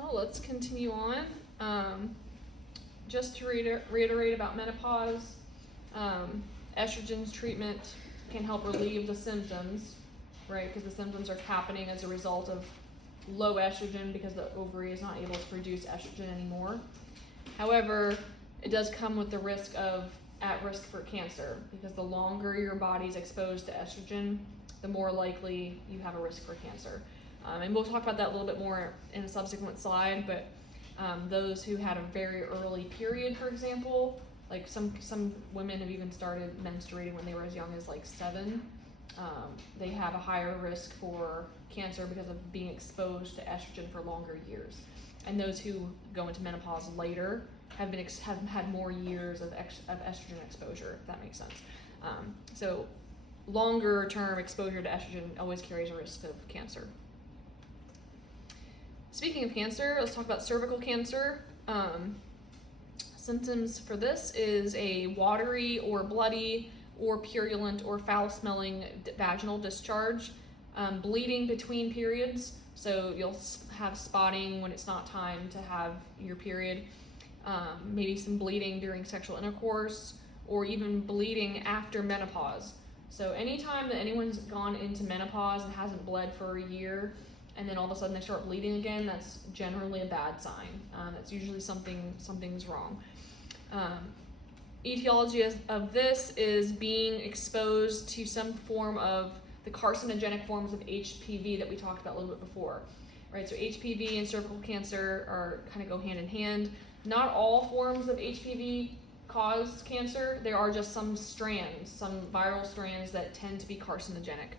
Well, let's continue on. Just to reiterate about menopause, estrogen's treatment can help relieve the symptoms, right? Because the symptoms are happening as a result of low estrogen because the ovary is not able to produce estrogen anymore. However, it does come with the risk of at risk for cancer, because the longer your body's exposed to estrogen, the more likely you have a risk for cancer. And we'll talk about that a little bit more in a subsequent slide, but those who had a very early period, for example, like some women have even started menstruating when they were as young as like 7. They have a higher risk for cancer because of being exposed to estrogen for longer years. And those who go into menopause later have had more years of estrogen exposure, if that makes sense. So longer term exposure to estrogen always carries a risk of cancer. Speaking of cancer, let's talk about cervical cancer. Symptoms for this is a watery or bloody or purulent or foul-smelling vaginal discharge, bleeding between periods, so you'll have spotting when it's not time to have your period, maybe some bleeding during sexual intercourse, or even bleeding after menopause. So anytime that anyone's gone into menopause and hasn't bled for a year, and then all of a sudden they start bleeding again, that's generally a bad sign. That's usually something's wrong. Etiology of this is being exposed to some form of the carcinogenic forms of HPV that we talked about a little bit before, right? So HPV and cervical cancer are kind of go hand in hand. Not all forms of HPV cause cancer. There are just some strands, some viral strands that tend to be carcinogenic.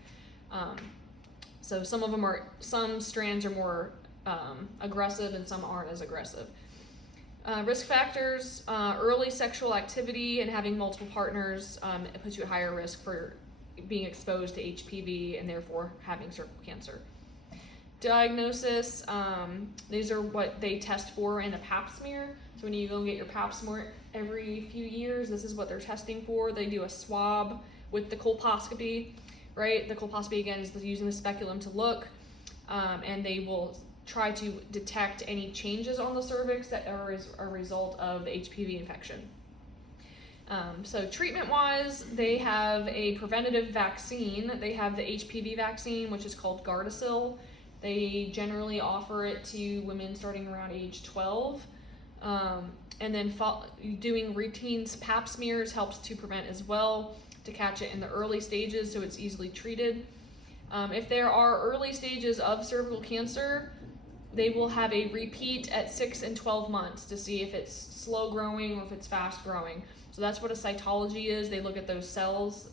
So some strands are more aggressive and some aren't as aggressive. Risk factors, early sexual activity and having multiple partners, it puts you at higher risk for being exposed to HPV and therefore having cervical cancer. Diagnosis, these are what they test for in a pap smear. So when you go and get your pap smear every few years, this is what they're testing for. They do a swab with the colposcopy, right? The colposcopy, again, is using the speculum to look, and they will try to detect any changes on the cervix that are as a result of the HPV infection. So treatment-wise, they have a preventative vaccine. They have the HPV vaccine, which is called Gardasil. They generally offer it to women starting around age 12. And then doing routine pap smears helps to prevent as well, to catch it in the early stages so it's easily treated. If there are early stages of cervical cancer, they will have a repeat at 6 and 12 months to see if it's slow growing or if it's fast growing. So that's what a cytology is. They look at those cells.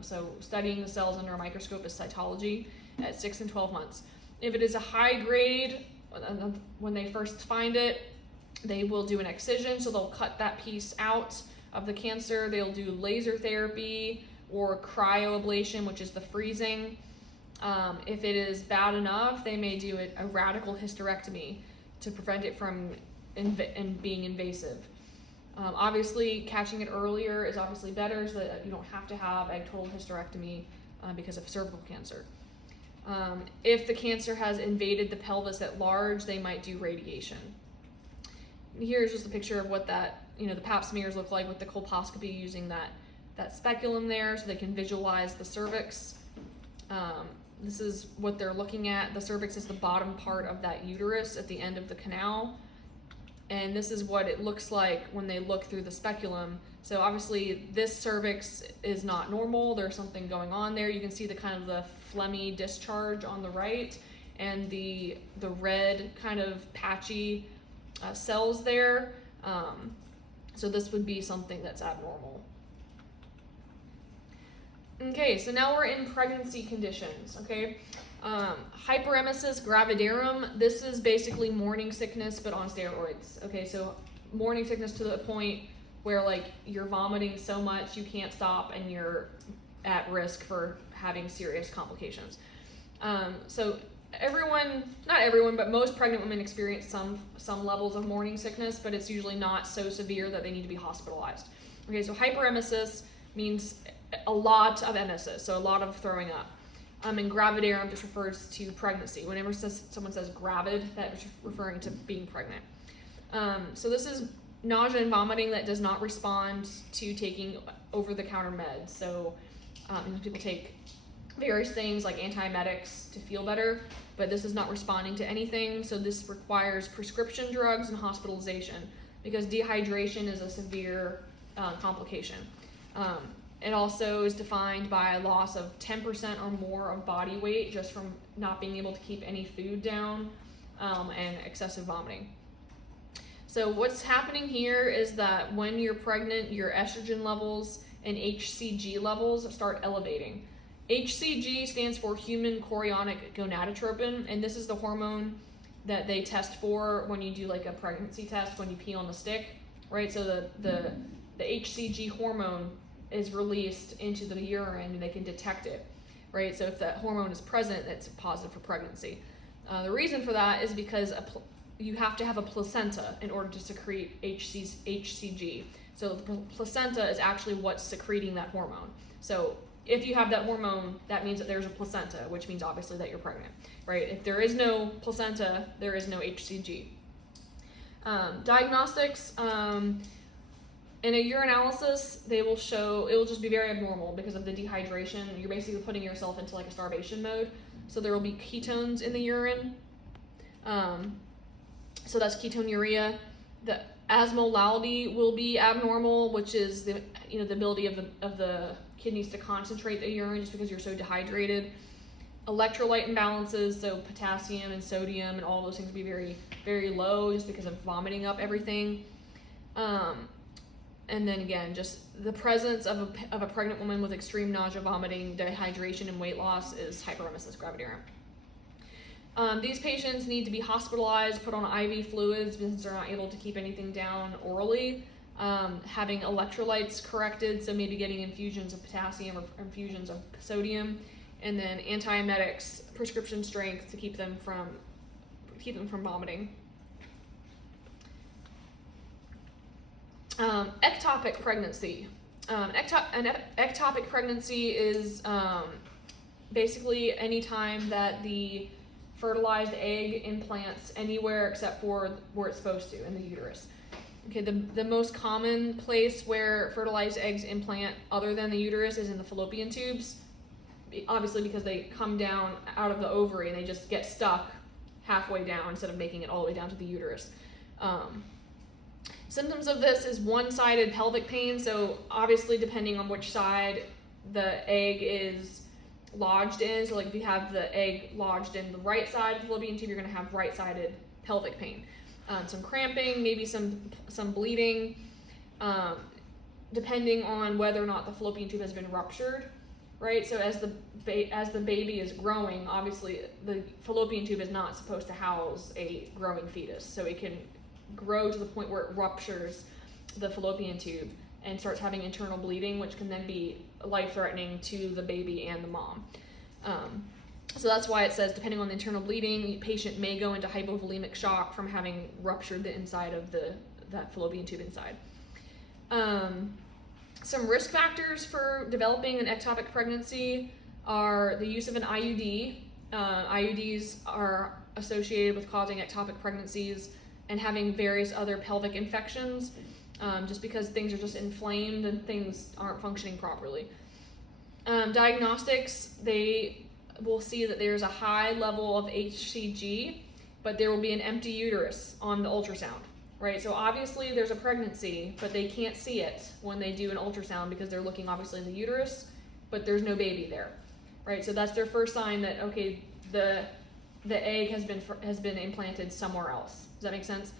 So studying the cells under a microscope is cytology at 6 and 12 months. If it is a high grade, when they first find it, they will do an excision. So they'll cut that piece out of the cancer. They'll do laser therapy or cryoablation, which is the freezing. If it is bad enough, they may do a radical hysterectomy to prevent it from being invasive. Obviously, catching it earlier is obviously better so that you don't have to have a total hysterectomy because of cervical cancer. If the cancer has invaded the pelvis at large, they might do radiation. Here's just a picture of what the pap smears look like with the colposcopy using that speculum there so they can visualize the cervix. This is what they're looking at. The cervix is the bottom part of that uterus at the end of the canal. And this is what it looks like when they look through the speculum. So obviously this cervix is not normal. There's something going on there. You can see the kind of the phlegmy discharge on the right and the red kind of patchy cells there. So this would be something that's abnormal. Okay, so now we're in pregnancy conditions, okay? Hyperemesis gravidarum, this is basically morning sickness but on steroids, okay? So morning sickness to the point where like you're vomiting so much you can't stop and you're at risk for having serious complications. So not everyone, but most pregnant women experience some levels of morning sickness, but it's usually not so severe that they need to be hospitalized. Okay, so hyperemesis means a lot of emesis, so a lot of throwing up. And gravidarum just refers to pregnancy. Whenever someone says gravid, that is referring to being pregnant. So this is nausea and vomiting that does not respond to taking over-the-counter meds. So people take various things like antiemetics to feel better, but this is not responding to anything. So this requires prescription drugs and hospitalization because dehydration is a severe complication. It also is defined by a loss of 10% or more of body weight just from not being able to keep any food down, and excessive vomiting. So what's happening here is that when you're pregnant, your estrogen levels and HCG levels start elevating. HCG stands for human chorionic gonadotropin, and this is the hormone that they test for when you do like a pregnancy test when you pee on the stick, right? So the HCG hormone is released into the urine and they can detect it, right? So if that hormone is present, it's positive for pregnancy. The reason for that is because you have to have a placenta in order to secrete HCG. So the placenta is actually what's secreting that hormone. So if you have that hormone, that means that there's a placenta, which means obviously that you're pregnant, right? If there is no placenta, there is no HCG. Diagnostics, in a urinalysis, it will just be very abnormal because of the dehydration. You're basically putting yourself into like a starvation mode. So there will be ketones in the urine. So that's ketonuria. The osmolality will be abnormal, which is the ability of the kidneys to concentrate the urine just because you're so dehydrated. Electrolyte imbalances, so potassium and sodium and all those things will be very, very low just because of vomiting up everything. And then again, just the presence of a pregnant woman with extreme nausea, vomiting, dehydration, and weight loss is hyperemesis gravidarum. These patients need to be hospitalized, put on IV fluids because they're not able to keep anything down orally. Having electrolytes corrected, so maybe getting infusions of potassium or infusions of sodium, and then antiemetics, prescription strength to keep them from vomiting. Ectopic pregnancy. An ectopic pregnancy is basically any time that the fertilized egg implants anywhere except for where it's supposed to, in the uterus. Okay, the most common place where fertilized eggs implant other than the uterus is in the fallopian tubes, obviously because they come down out of the ovary and they just get stuck halfway down instead of making it all the way down to the uterus. Symptoms of this is one-sided pelvic pain, so obviously depending on which side the egg is lodged in, so like if you have the egg lodged in the right side of the fallopian tube, you're going to have right-sided pelvic pain. Some cramping, maybe some bleeding, depending on whether or not the fallopian tube has been ruptured, right? So as the baby is growing, obviously the fallopian tube is not supposed to house a growing fetus, so it can grow to the point where it ruptures the fallopian tube and starts having internal bleeding, which can then be life-threatening to the baby and the mom. So that's why it says, depending on the internal bleeding, the patient may go into hypovolemic shock from having ruptured the inside of that fallopian tube inside. Some risk factors for developing an ectopic pregnancy are the use of an IUD. IUDs are associated with causing ectopic pregnancies and having various other pelvic infections, just because things are just inflamed and things aren't functioning properly. Diagnostics, they will see that there's a high level of HCG, but there will be an empty uterus on the ultrasound, right? So obviously there's a pregnancy, but they can't see it when they do an ultrasound because they're looking obviously in the uterus, but there's no baby there, right? So that's their first sign that, okay, the egg has been implanted somewhere else. Does that make sense?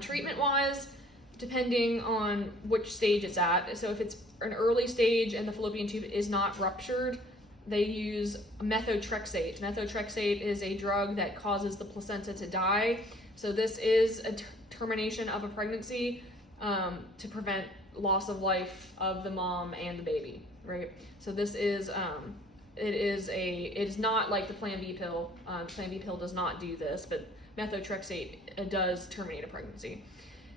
Treatment-wise, depending on which stage it's at, so if it's an early stage and the fallopian tube is not ruptured, they use methotrexate. Methotrexate is a drug that causes the placenta to die. So this is a termination of a pregnancy to prevent loss of life of the mom and the baby, right? So this is it is not like the Plan B pill. Plan B pill does not do this, but methotrexate does terminate a pregnancy.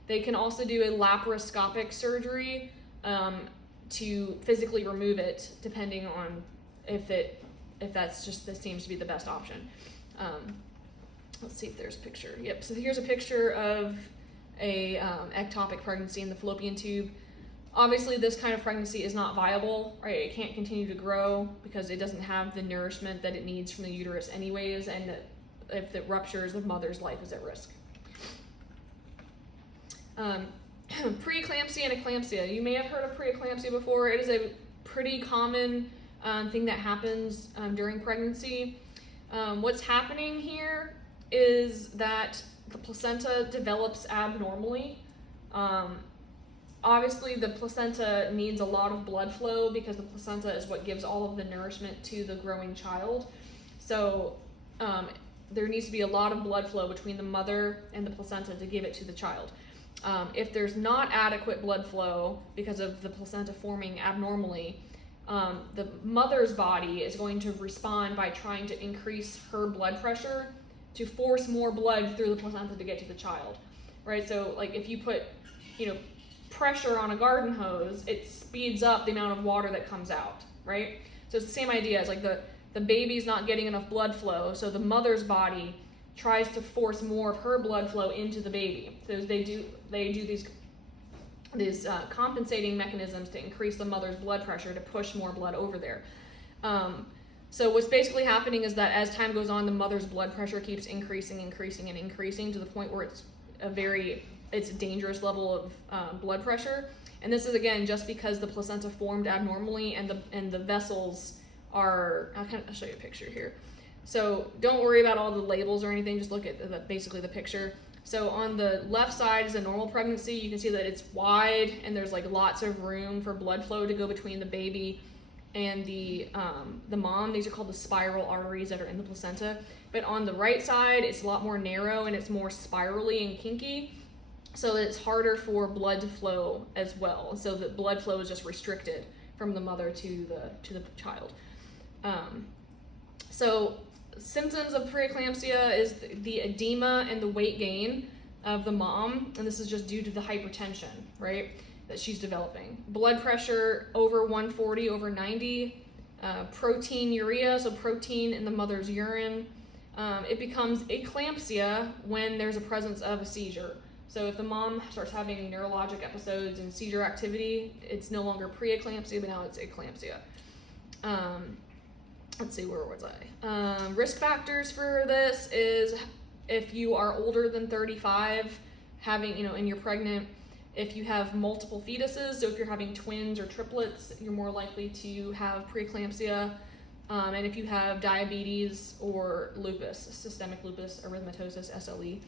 They can also do a laparoscopic surgery to physically remove it, depending on if if that seems to be the best option. Let's see if there's a picture. Yep, so here's a picture of a ectopic pregnancy in the fallopian tube. Obviously, this kind of pregnancy is not viable, right? It can't continue to grow because it doesn't have the nourishment that it needs from the uterus anyways, and if it ruptures, the mother's life is at risk. Preeclampsia and eclampsia. You may have heard of preeclampsia before. It is a pretty common thing that happens during pregnancy. What's happening here is that the placenta develops abnormally. Obviously, the placenta needs a lot of blood flow because the placenta is what gives all of the nourishment to the growing child. So there needs to be a lot of blood flow between the mother and the placenta to give it to the child. If there's not adequate blood flow because of the placenta forming abnormally, the mother's body is going to respond by trying to increase her blood pressure to force more blood through the placenta to get to the child, right? So like if you put, pressure on a garden hose, it speeds up the amount of water that comes out, right? So it's the same idea. It's like the baby's not getting enough blood flow, so the mother's body tries to force more of her blood flow into the baby. So they do these compensating mechanisms to increase the mother's blood pressure to push more blood over there. So what's basically happening is that as time goes on, the mother's blood pressure keeps increasing to the point where it's a dangerous level of blood pressure. And this is again just because the placenta formed abnormally and the vessels are. I'll show you a picture here. So don't worry about all the labels or anything. Just look at basically the picture. So on the left side is a normal pregnancy. You can see that it's wide and there's like lots of room for blood flow to go between the baby and the mom. These are called the spiral arteries that are in the placenta. But on the right side, it's a lot more narrow and it's more spirally and kinky. So that it's harder for blood to flow as well. So the blood flow is just restricted from the mother to the child. So symptoms of preeclampsia is the edema and the weight gain of the mom, and this is just due to the hypertension, right, that she's developing. Blood pressure over 140 over 90, proteinuria, so protein in the mother's urine. It becomes eclampsia when there's a presence of a seizure. So if the mom starts having neurologic episodes and seizure activity, it's no longer preeclampsia, but now it's eclampsia. Let's see, where was I? Risk factors for this is if you are older than 35, and you're pregnant, if you have multiple fetuses, so if you're having twins or triplets, you're more likely to have preeclampsia. And if you have diabetes or lupus, systemic lupus erythematosus, SLE.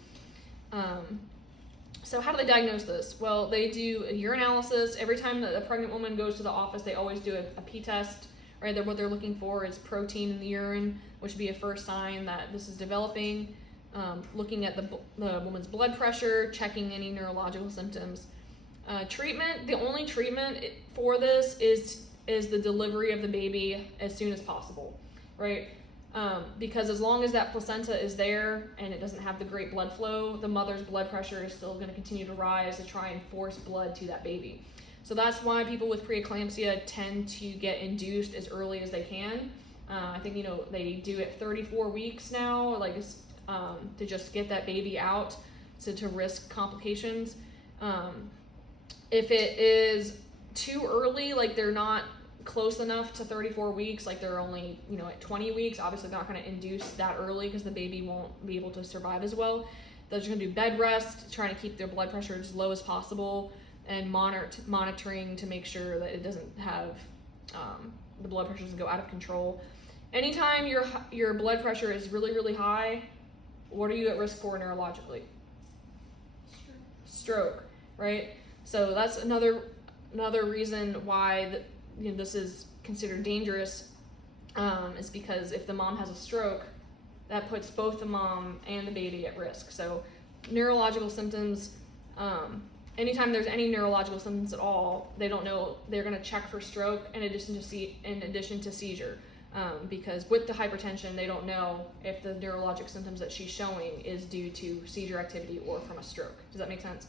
So how do they diagnose this? Well, they do a urinalysis. Every time that a pregnant woman goes to the office, they always do a P test. Right, what they're looking for is protein in the urine, which would be a first sign that this is developing. Looking at the woman's blood pressure, checking any neurological symptoms. Treatment, the only treatment for this is the delivery of the baby as soon as possible, right? Because as long as that placenta is there and it doesn't have the great blood flow, the mother's blood pressure is still going to continue to rise to try and force blood to that baby. So that's why people with preeclampsia tend to get induced as early as they can. I think, they do it 34 weeks now, to just get that baby out, to risk complications. If it is too early, they're not close enough to 34 weeks, they're only, at 20 weeks, obviously they're not going to induce that early because the baby won't be able to survive as well. They're just going to do bed rest, trying to keep their blood pressure as low as possible, and monitoring to make sure that it doesn't have the blood pressure doesn't go out of control. Anytime your blood pressure is really, really high, what are you at risk for neurologically? Stroke, right? So that's another reason why this is considered dangerous, is because if the mom has a stroke, that puts both the mom and the baby at risk. So neurological symptoms. Anytime there's any neurological symptoms at all, they don't know, they're going to check for stroke in addition to seizure, because with the hypertension, they don't know if the neurologic symptoms that she's showing is due to seizure activity or from a stroke. Does that make sense?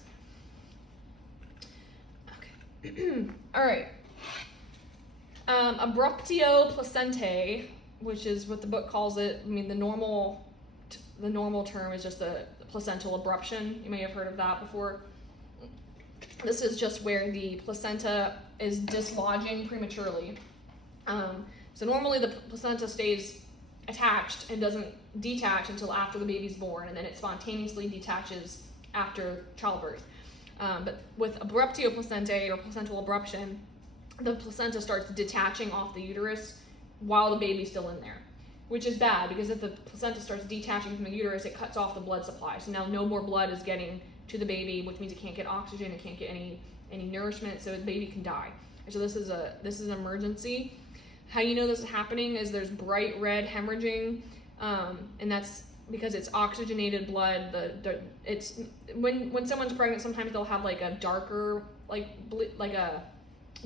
Okay. All right. Abruptio placentae which is what the book calls it. I mean, the normal term is just the placental abruption. You may have heard of that before. This is just where the placenta is dislodging prematurely. So normally the placenta stays attached and doesn't detach until after the baby's born, and then it spontaneously detaches after childbirth. But with abruptio placentae, or placental abruption, the placenta starts detaching off the uterus while the baby's still in there, which is bad, because if the placenta starts detaching from the uterus, it cuts off the blood supply. So now no more blood is getting to the baby, which means it can't get oxygen, it can't get any nourishment, so the baby can die. And so this is an emergency. How you know this is happening is there's bright red hemorrhaging, and that's because it's oxygenated blood. It's when someone's pregnant, sometimes they'll have like a darker a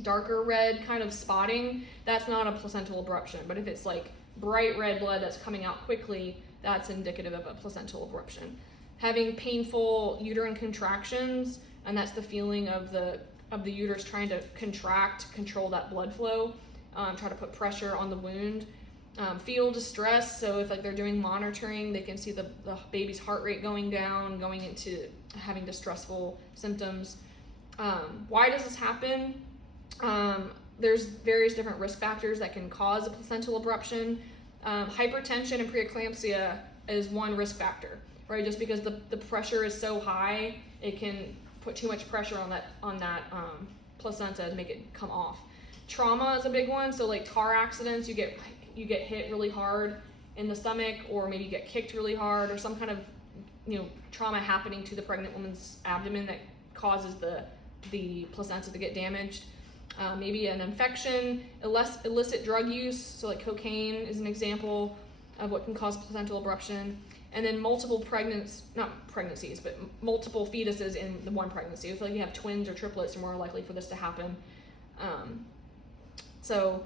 darker red kind of spotting. That's not a placental abruption, but if it's like bright red blood that's coming out quickly, that's indicative of a placental abruption. Having painful uterine contractions, and that's the feeling of the uterus trying to contract, control that blood flow, try to put pressure on the wound. Fetal distress, so if like they're doing monitoring, they can see the baby's heart rate going down, going into having distressful symptoms. Why does this happen? There's various different risk factors that can cause a placental abruption. Hypertension and preeclampsia is one risk factor, right? Just because the pressure is so high, it can put too much pressure on that placenta to make it come off. Trauma is a big one. So like car accidents, you get hit really hard in the stomach, or maybe you get kicked really hard, or some kind of trauma happening to the pregnant woman's abdomen that causes the placenta to get damaged. Maybe an infection, illicit drug use, so like cocaine is an example of what can cause placental abruption. And then multiple multiple fetuses in the one pregnancy. If like you have twins or triplets, you're more likely for this to happen. So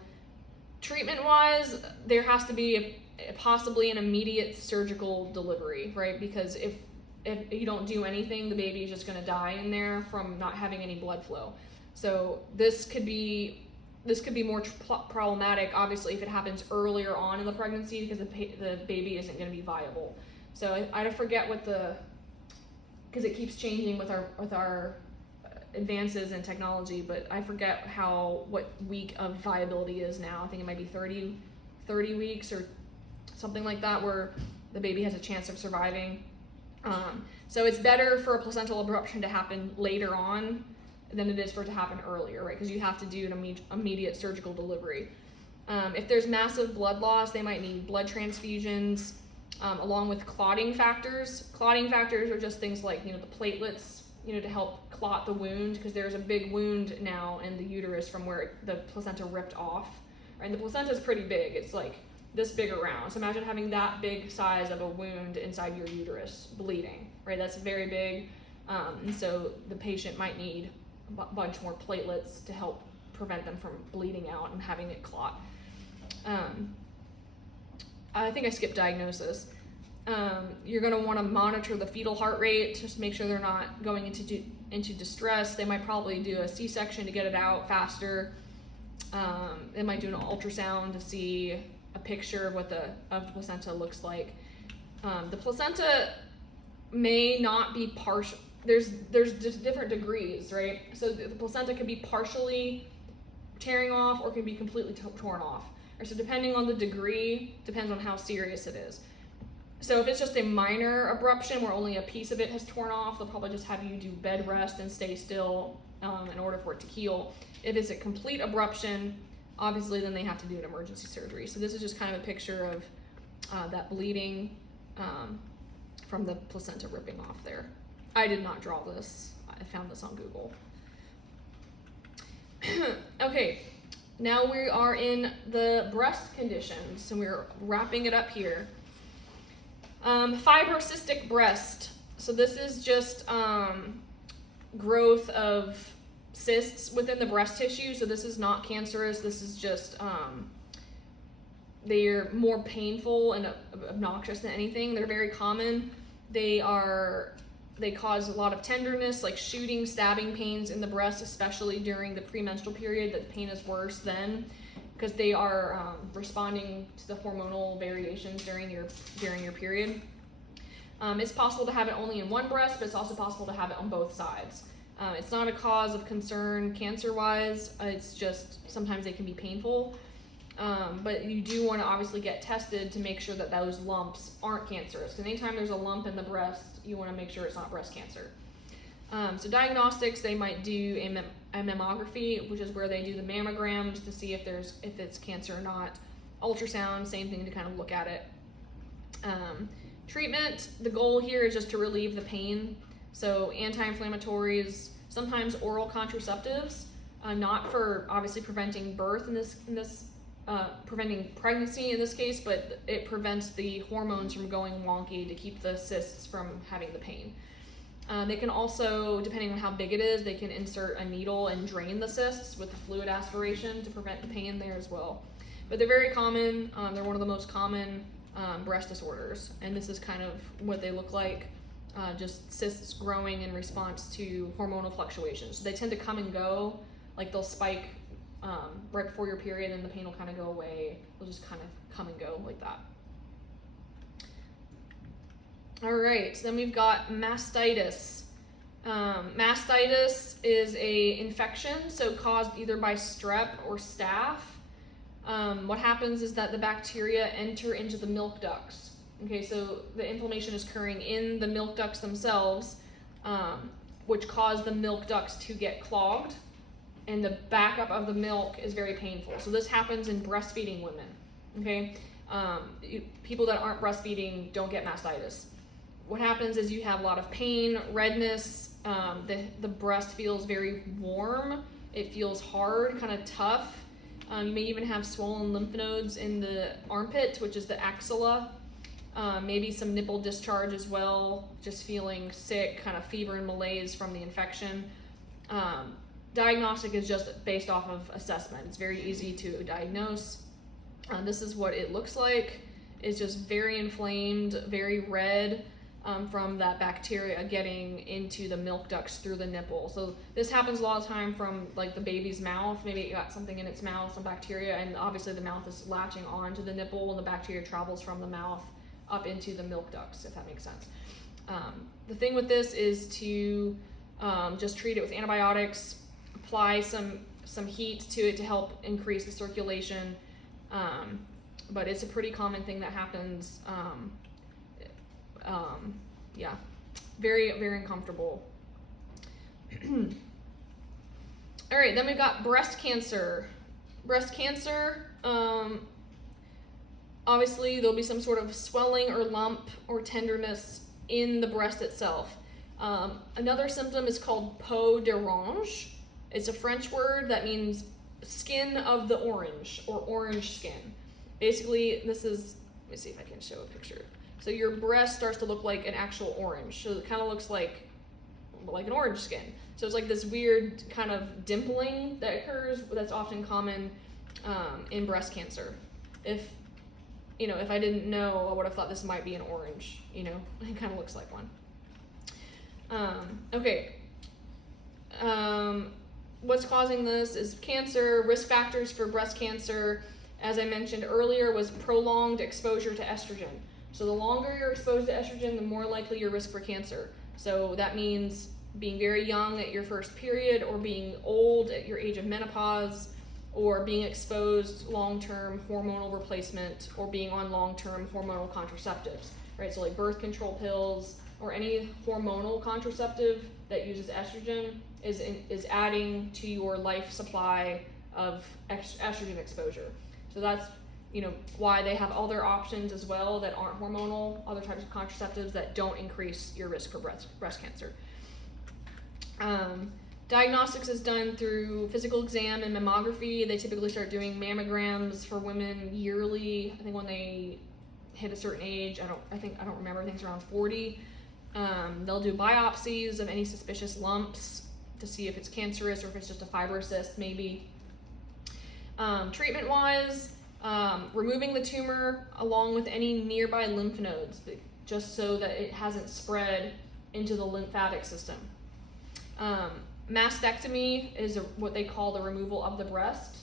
treatment-wise, there has to be possibly an immediate surgical delivery, right? Because if you don't do anything, the baby is just going to die in there from not having any blood flow. So this could be more problematic, obviously, if it happens earlier on in the pregnancy, because the baby isn't going to be viable. So I forget because it keeps changing with our advances in technology, but I forget what week of viability is now. I think it might be 30 weeks or something like that, where the baby has a chance of surviving. So it's better for a placental abruption to happen later on than it is for it to happen earlier, right? Because you have to do an immediate surgical delivery. If there's massive blood loss, they might need blood transfusions, along with clotting factors. Clotting factors are just things like, the platelets, to help clot the wound, because there's a big wound now in the uterus from where the placenta ripped off. Right? And the placenta is pretty big. It's like this big around. So imagine having that big size of a wound inside your uterus bleeding, right? That's very big. And so the patient might need a bunch more platelets to help prevent them from bleeding out and having it clot. I think I skipped diagnosis. You're going to want to monitor the fetal heart rate, just make sure they're not going into distress. They might probably do a C-section to get it out faster. They might do an ultrasound to see a picture of what the placenta looks like. The placenta may not be partial. There's just different degrees, right? So the placenta could be partially tearing off or can be completely torn off. So depending on the degree, depends on how serious it is. So if it's just a minor abruption where only a piece of it has torn off, they'll probably just have you do bed rest and stay still in order for it to heal. If it's a complete abruption, obviously then they have to do an emergency surgery. So this is just kind of a picture of that bleeding from the placenta ripping off there. I did not draw this. I found this on Google. Okay, now we are in the breast conditions, so we're wrapping it up here. Fibrocystic breast. So this is just growth of cysts within the breast tissue. So this is not cancerous. This is just they're more painful and obnoxious than anything. They're very common. They cause a lot of tenderness, like shooting, stabbing pains in the breast, especially during the premenstrual period. The pain is worse then. because they are responding to the hormonal variations during your period. It's possible to have it only in one breast, but it's also possible to have it on both sides. It's not a cause of concern cancer-wise. It's just sometimes they can be painful. But you do want to obviously get tested to make sure that those lumps aren't cancerous. Because anytime there's a lump in the breast, you want to make sure it's not breast cancer. So diagnostics, they might do a mammography, which is where they do the mammograms to see if it's cancer or not. Ultrasound, same thing to kind of look at it. Treatment, the goal here is just to relieve the pain. So anti-inflammatories, sometimes oral contraceptives, not for obviously preventing birth preventing pregnancy in this case, but it prevents the hormones from going wonky to keep the cysts from having the pain. They can also, depending on how big it is, they can insert a needle and drain the cysts with fluid aspiration to prevent the pain there as well. But they're very common. They're one of the most common breast disorders, and this is kind of what they look like, just cysts growing in response to hormonal fluctuations. So they tend to come and go, like they'll spike right before your period and the pain will kind of go away. They'll just kind of come and go like that. All right, so then we've got mastitis. Mastitis is a infection, so caused either by strep or staph. What happens is that the bacteria enter into the milk ducts. Okay, so the inflammation is occurring in the milk ducts themselves, which cause the milk ducts to get clogged, and the backup of the milk is very painful. So this happens in breastfeeding women. Okay, people that aren't breastfeeding don't get mastitis. What happens is you have a lot of pain, redness, the breast feels very warm, it feels hard, kind of tough. You may even have swollen lymph nodes in the armpit, which is the axilla. Maybe some nipple discharge as well, just feeling sick, kind of fever and malaise from the infection. Diagnostic is just based off of assessment. It's very easy to diagnose. This is what it looks like. It's just very inflamed, very red. From that bacteria getting into the milk ducts through the nipple. So this happens a lot of time from like the baby's mouth. Maybe it got something in its mouth, some bacteria, and obviously the mouth is latching onto the nipple and the bacteria travels from the mouth up into the milk ducts, if that makes sense. The thing with this is to just treat it with antibiotics, apply some heat to it to help increase the circulation. But it's a pretty common thing that happens. Yeah, very, very uncomfortable. All right, then we've got breast cancer. Breast cancer, obviously there'll be some sort of swelling or lump or tenderness in the breast itself. Another symptom is called peau d'orange. It's a French word that means skin of the orange or orange skin. Basically, this is, let me see if I can show a picture. So your breast starts to look like an actual orange. So it kind of looks like an orange skin. So it's like this weird kind of dimpling that occurs that's often common in breast cancer. If I didn't know, I would have thought this might be an orange, it kind of looks like one. Okay. What's causing this is cancer. Risk factors for breast cancer, as I mentioned earlier, was prolonged exposure to estrogen. So the longer you're exposed to estrogen, the more likely your risk for cancer. So that means being very young at your first period, or being old at your age of menopause, or being exposed long-term hormonal replacement, or being on long-term hormonal contraceptives, right? So like birth control pills or any hormonal contraceptive that uses estrogen is adding to your life supply of estrogen exposure. So that's why they have other options as well that aren't hormonal, other types of contraceptives that don't increase your risk for breast cancer. Diagnostics is done through physical exam and mammography. They typically start doing mammograms for women yearly. I think when they hit a certain age, I don't remember, I think it's around 40. They'll do biopsies of any suspicious lumps to see if it's cancerous or if it's just a fibrous cyst maybe. Treatment-wise, removing the tumor along with any nearby lymph nodes, just so that it hasn't spread into the lymphatic system. Mastectomy is what they call the removal of the breast.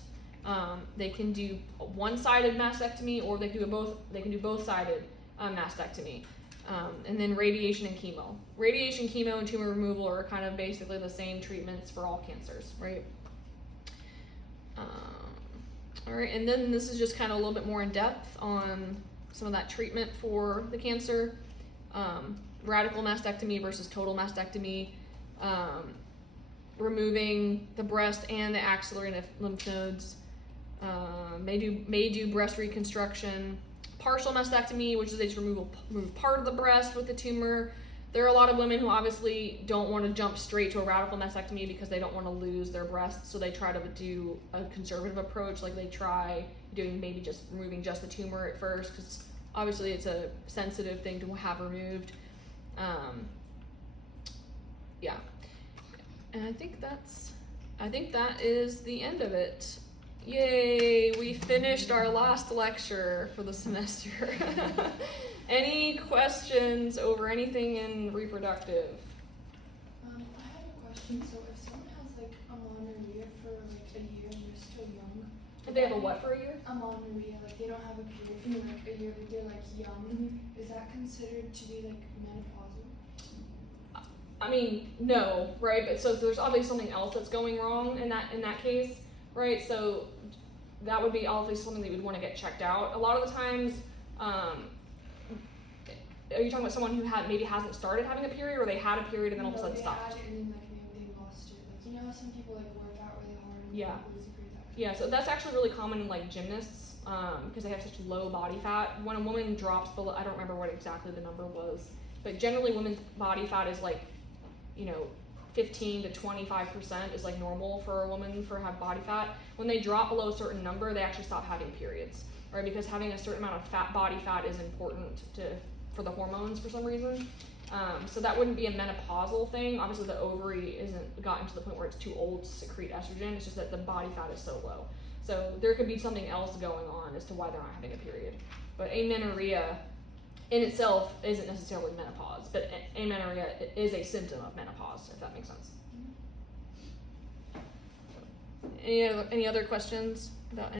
They can do a one-sided mastectomy, or they can do both-sided mastectomy. And then radiation and chemo. Radiation, chemo, and tumor removal are kind of basically the same treatments for all cancers, right? All right, and then this is just kind of a little bit more in depth on some of that treatment for the cancer. Radical mastectomy versus total mastectomy. Removing the breast and the axillary lymph nodes. May do breast reconstruction. Partial mastectomy, which is they just remove part of the breast with the tumor. There are a lot of women who obviously don't want to jump straight to a radical mastectomy because they don't want to lose their breasts, so they try to do a conservative approach, like they try doing maybe just removing just the tumor at first, because obviously it's a sensitive thing to have removed. Yeah, and I think that is the end of it. Yay, we finished our last lecture for the semester. Any questions over anything in reproductive? I have a question. So if someone has like a monorrhea for like a year and they're still young, If they have a what for a year? a monorrhea, like they don't have a period for like a year, but they're like young, is that considered to be like menopausal? I mean, no, right? But so there's obviously something else that's going wrong in that case, right? So that would be obviously something that you would want to get checked out. A lot of the times, are you talking about someone who maybe hasn't started having a period, or they had a period and then all of a sudden stopped? They had it and then like maybe they lost it. Like you know how some people like work out really hard and Yeah. lose a period. Yeah, so that's actually really common in like gymnasts, because they have such low body fat. When a woman drops below, I don't remember what exactly the number was, but generally women's body fat is like, 15 to 25% is like normal for a woman for have body fat. When they drop below a certain number, they actually stop having periods, right? Because having a certain amount of body fat is important for the hormones for some reason. So that wouldn't be a menopausal thing. Obviously the ovary isn't gotten to the point where it's too old to secrete estrogen. It's just that the body fat is so low. So there could be something else going on as to why they're not having a period. But amenorrhea in itself isn't necessarily menopause, but amenorrhea is a symptom of menopause, if that makes sense. Any other questions about